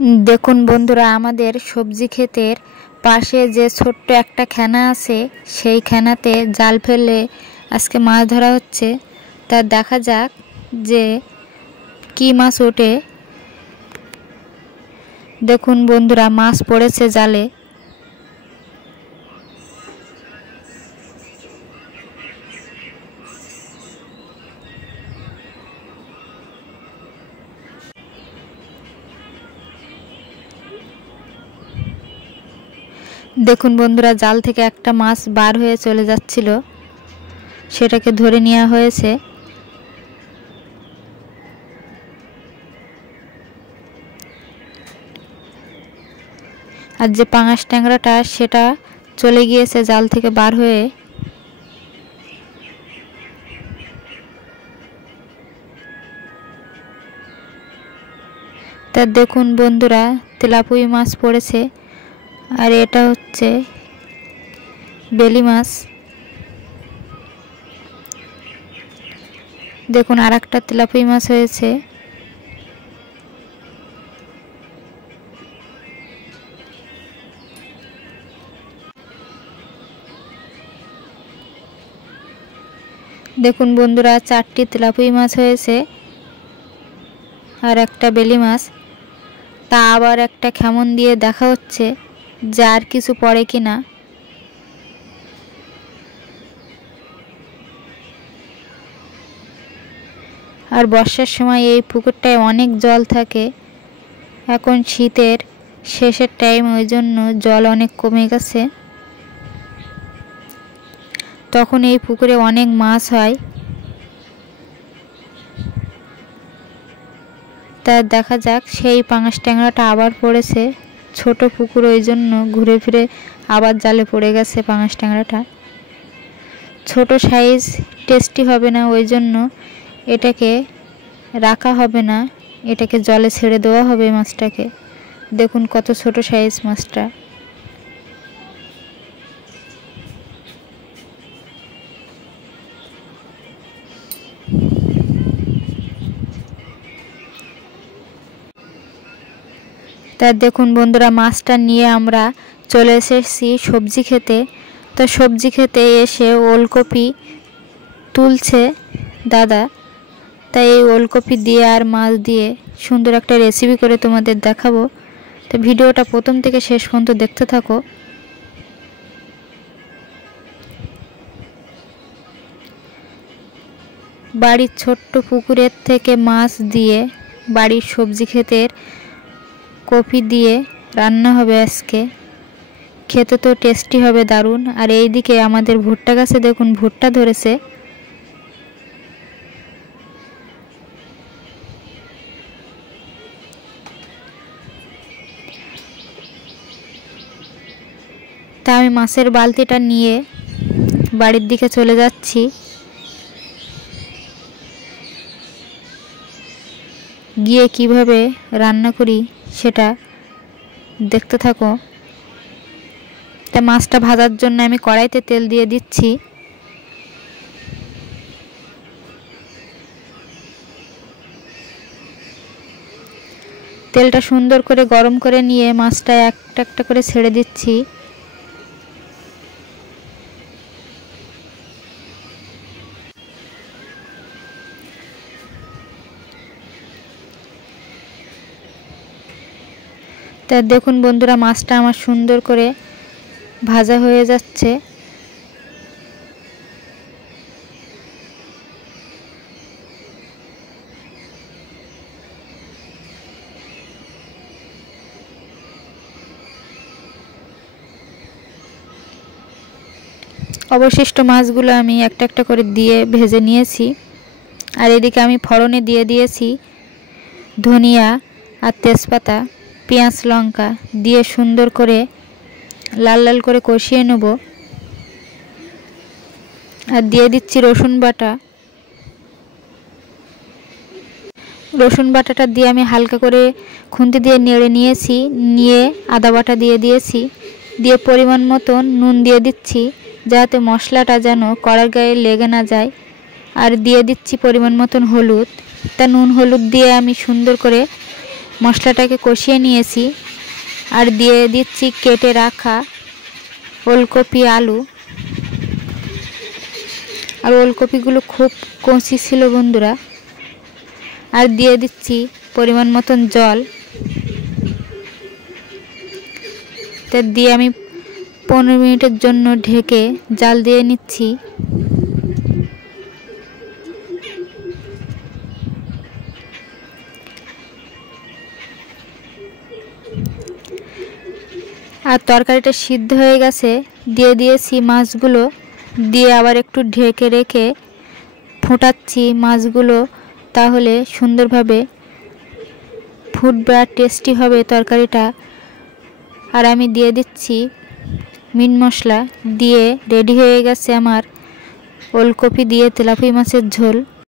দেখুন বন্ধুরা, আমাদের সবজি ক্ষেতের পাশে যে ছোট্ট একটা খেনা আছে, সেই খেনাতে জাল ফেলে আজকে মাছ ধরা হচ্ছে। তা দেখা যাক যে কি মাছ ওঠে। দেখুন বন্ধুরা, মাছ পড়েছে জালে। দেখুন বন্ধুরা, জাল থেকে একটা মাছ বার হয়ে চলে যাচ্ছিল, সেটাকে ধরে নেওয়া হয়েছে। আর যে পাঙাশ ট্যাংরাটা, সেটা চলে গিয়েছে জাল থেকে বার হয়ে। তা দেখুন বন্ধুরা, তেলাপুঁই মাছ পড়েছে, আর এটা হচ্ছে বেলি মাছ। দেখুন আর একটা তেলাপুঁই মাছ হয়েছে। দেখুন বন্ধুরা, 4টি তেলাপুঁই মাছ হয়েছে আর একটা বেলি মাছ। তা আবার একটা খেমন দিয়ে দেখা হচ্ছে যে আর কিছু পড়ে কিনা। আর বর্ষার সময় এই পুকুরটায় অনেক জল থাকে। এখন শীতের শেষের টাইম, ওই জন্য জল অনেক কমে গেছে। তখন এই পুকুরে অনেক মাছ হয়। তা দেখা যাক, সেই পাঙাশ ট্যাংরাটা আবার পড়েছে। ছোট পুকুর, ওই জন্য ঘুরে ফিরে আবার জালে পড়ে গেছে পাঙাশ ট্যাংরাটা। ছোট সাইজ টেস্টি হবে না, ওই জন্য এটাকে রাখা হবে না, এটাকে জলে ছেড়ে দেওয়া হবে মাছটাকে। দেখুন কত ছোট সাইজ মাছটা। তা দেখুন বন্ধুরা, মাছটা নিয়ে আমরা চলে এসেছি সবজি খেতে। তো সবজি খেতে এসে ওলকপি তুলছে দাদা। তাই এই ওলকপি দিয়ে আর মাছ দিয়ে সুন্দর একটা রেসিপি করে তোমাদের দেখাবো। তো ভিডিওটা প্রথম থেকে শেষ পর্যন্ত দেখতে থাকো। বাড়ির ছোট্ট পুকুরের থেকে মাছ দিয়ে বাড়ির সবজি ক্ষেতের কপি দিয়ে রান্না হবে আজকে। খেতে তো টেস্টি হবে দারুণ। আর এইদিকে আমাদের ভুট্টা গাছে দেখুন ভুট্টা ধরেছে। তা আমি মাছের বালতিটা নিয়ে বাড়ির দিকে চলে যাচ্ছি। গিয়ে কিভাবে রান্না করি সেটা দেখতে থাকো। তা মাছটা ভাজার জন্য আমি কড়াইতে তেল দিয়ে দিচ্ছি। তেলটা সুন্দর করে গরম করে নিয়ে মাছটা একটা একটা করে ছেড়ে দিচ্ছি। তা দেখুন বন্ধুরা, মাছটা আমার সুন্দর করে ভাজা হয়ে যাচ্ছে। অবশিষ্ট মাছগুলো আমি একটা একটা করে দিয়ে ভেজে নিয়েছি। আর এদিকে আমি ফোড়নে দিয়ে দিয়েছি ধনিয়া আর তেজপাতা, পেঁয়াজ লঙ্কা দিয়ে সুন্দর করে লাল লাল করে কষিয়ে নেব। আর দিয়ে দিচ্ছি রসুন বাটা। রসুন বাটাটা দিয়ে আমি হালকা করে খুন্তি দিয়ে নেড়ে নিয়েছি। নিয়ে আদা বাটা দিয়ে দিয়েছি। দিয়ে পরিমাণ মতন নুন দিয়ে দিচ্ছি, যাতে মশলাটা যেন কড়ার গায়ে লেগে না যায়। আর দিয়ে দিচ্ছি পরিমাণ মতন হলুদ। তা নুন হলুদ দিয়ে আমি সুন্দর করে মশলাটাকে কষিয়ে নিয়েছি। আর দিয়ে দিচ্ছি কেটে রাখা ওলকপি আলু। আর ওলকপিগুলো খুব কচি ছিল বন্ধুরা। আর দিয়ে দিচ্ছি পরিমাণ মতন জল। তা দিয়ে আমি 15 মিনিটের জন্য ঢেকে জাল দিয়ে নিচ্ছি। আর তরকারিটা সিদ্ধ হয়ে গেছে। দিয়ে দিয়েছি মাছগুলো, দিয়ে আবার একটু ঢেকে রেখে ফোটাচ্ছি মাছগুলো, তাহলে সুন্দরভাবে ফুটবে আর টেস্টি হবে তরকারিটা। আর আমি দিয়ে দিচ্ছি মিট মশলা। দিয়ে রেডি হয়ে গেছে আমার ওলকপি দিয়ে তেলাপিয়া মাছের ঝোল।